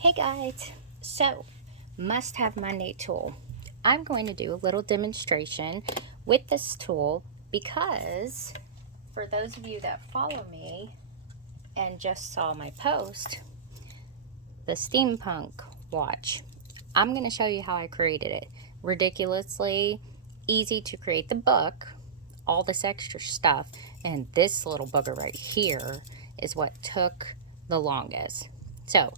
Hey guys, so must have Monday tool. I'm going to do a little demonstration with this tool because for those of you that follow me and just saw my post, the steampunk watch, I'm going to show you how I created it. Ridiculously easy to create the book, all this extra stuff, and this little booger right here is what took the longest. So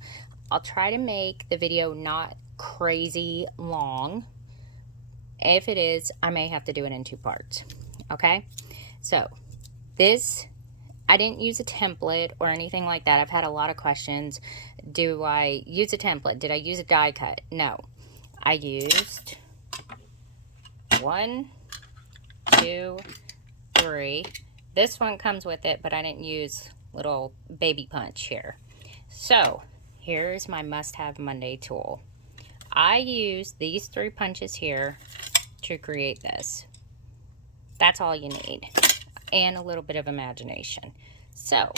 I'll try to make the video not crazy long. If it is, I may have to do it in 2 parts. Okay, so this, I didn't use a template or anything like that. I've had a lot of questions. Do I use a template? Did I use a die cut? No, I used 1, 2, 3. This one comes with it, but I didn't use little baby punch here. So here's my must-have Monday tool. I use these 3 punches here to create this. That's all you need, and a little bit of imagination. So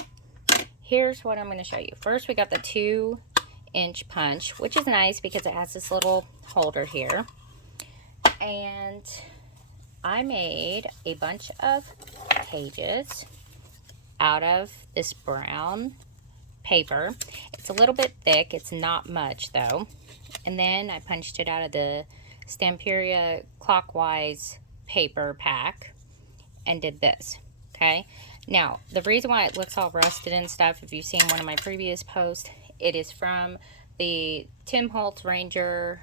here's what I'm going to show you. First, we got the 2-inch punch, which is nice because it has this little holder here. And I made a bunch of pages out of this brown paper. It's a little bit thick. It's not much though. And then I punched it out of the Stamperia clockwise paper pack and did this. Okay, now the reason why it looks all rusted and stuff, if you've seen one of my previous posts, it is from the Tim Holtz Ranger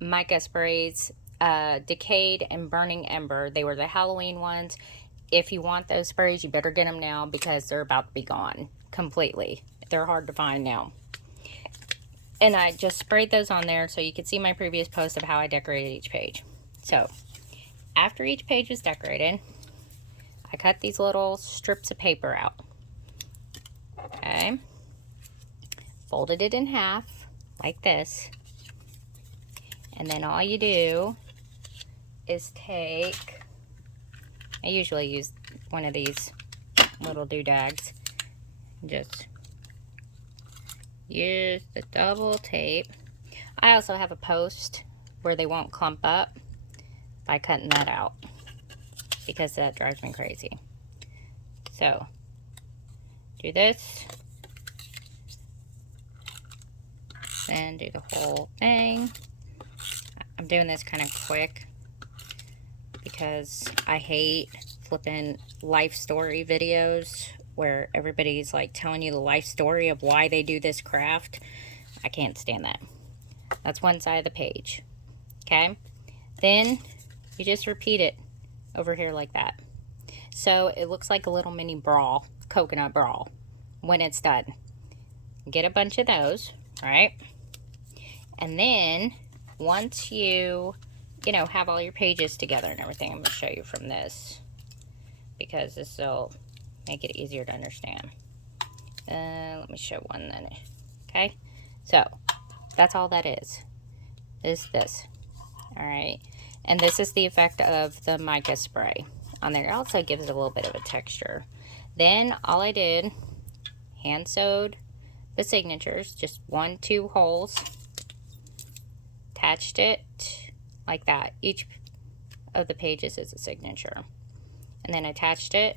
mica sprays, Decayed and Burning Ember. They were the Halloween ones. If you want those sprays, you better get them now because they're about to be gone completely. They're hard to find now. And I just sprayed those on there so you could see my previous post of how I decorated each page. So after each page was decorated, I cut these little strips of paper out. Okay, folded it in half like this, and then all you do is take, I usually use one of these little doodads, just use the double tape. I also have a post where they won't clump up by cutting that out because that drives me crazy. So do this, then do the whole thing. I'm doing this kind of quick because I hate flipping life story videos where everybody's like telling you the life story of why they do this craft. I can't stand that. That's one side of the page. Okay, then you just repeat it over here like that. So it looks like a little mini brawl, coconut brawl, when it's done. Get a bunch of those, right? And then once you know, have all your pages together and everything, I'm going to show you from this because this will make it easier to understand. Let me show one then. Okay, so that's all that is this. All right, and this is the effect of the mica spray on there. It also gives it a little bit of a texture. Then all I did, hand sewed the signatures, just 1, 2 holes, attached it like that. Each of the pages is a signature, and then attached it.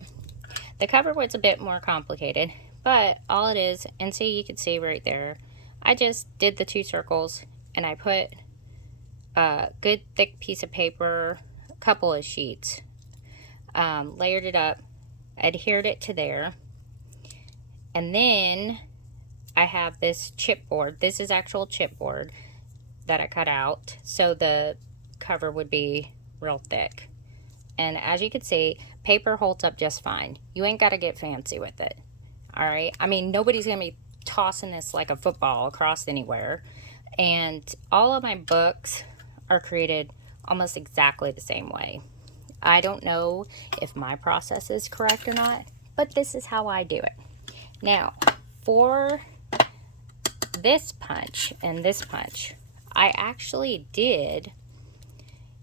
The cover was a bit more complicated, but all it is, and see, you can see right there, I just did the 2 circles and I put a good thick piece of paper, a couple of sheets, layered it up, adhered it to there, and then I have this chipboard. This is actual chipboard that I cut out so the cover would be real thick. And as you can see, paper holds up just fine. You ain't got to get fancy with it. All right, I mean, nobody's gonna be tossing this like a football across anywhere. And all of my books are created almost exactly the same way. I don't know if my process is correct or not, but this is how I do it. Now, for this punch and this punch, I actually did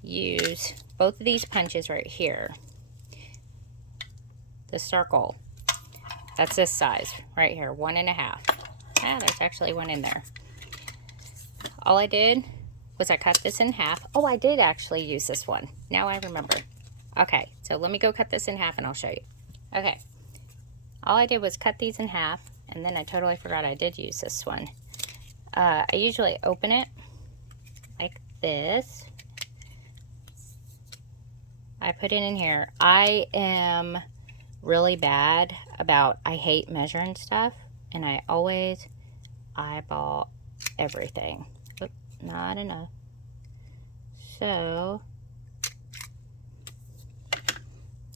use both of these punches right here. The circle, that's this size right here, 1.5. There's actually one in there. All I did was I cut this in half. Oh, I did actually use this one. Now I remember. Okay, so let me go cut this in half and I'll show you. Okay, all I did was cut these in half, and then I totally forgot I did use this one. I usually open it like this. I put it in here. I am really bad about, I hate measuring stuff, and I always eyeball everything. Oop, not enough. So,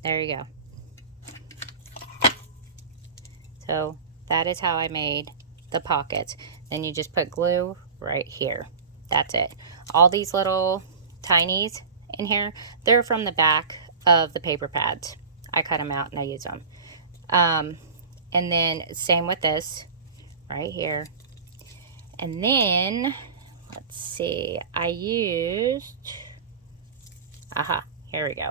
there you go. So, that is how I made the pockets. Then you just put glue right here. That's it. All these little tinies in here, they're from the back of the paper pads. I cut them out and I use them. And then same with this right here. And then, let's see, I used, here we go.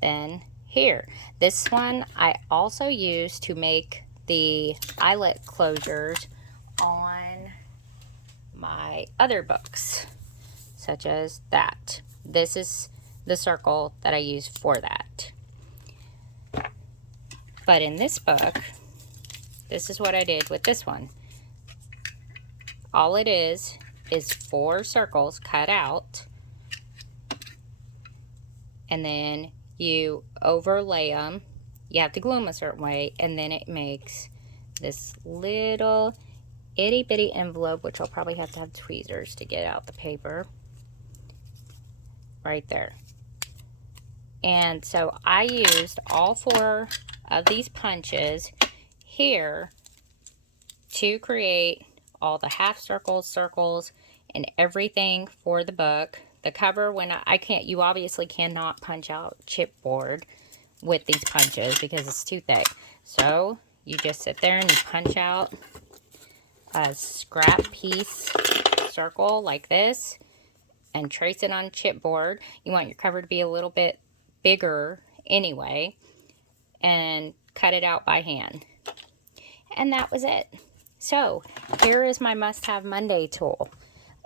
Then here, this one I also use to make the eyelet closures on my other books, such as that. This is the circle that I use for that. But in this book, this is what I did with this one. All it is 4 circles cut out, and then you overlay them. You have to glue them a certain way, and then it makes this little itty bitty envelope, which I'll probably have to have tweezers to get out the paper right there. And so I used all 4 of these punches here to create all the half circles, circles, and everything for the book. The cover, when I can't, you obviously cannot punch out chipboard with these punches because it's too thick. So you just sit there and you punch out a scrap piece circle like this and trace it on chipboard. You want your cover to be a little bit bigger anyway, and cut it out by hand. And that was it. So here is my must-have Monday tool.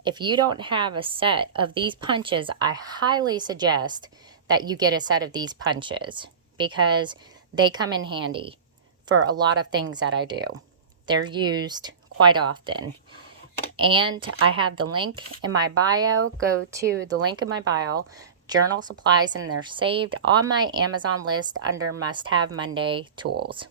If you don't have a set of these punches, I highly suggest that you get a set of these punches because they come in handy for a lot of things that I do. They're used quite often. And I have the link in my bio. Go to the link in my bio, Journal Supplies, and they're saved on my Amazon list under Must Have Monday Tools.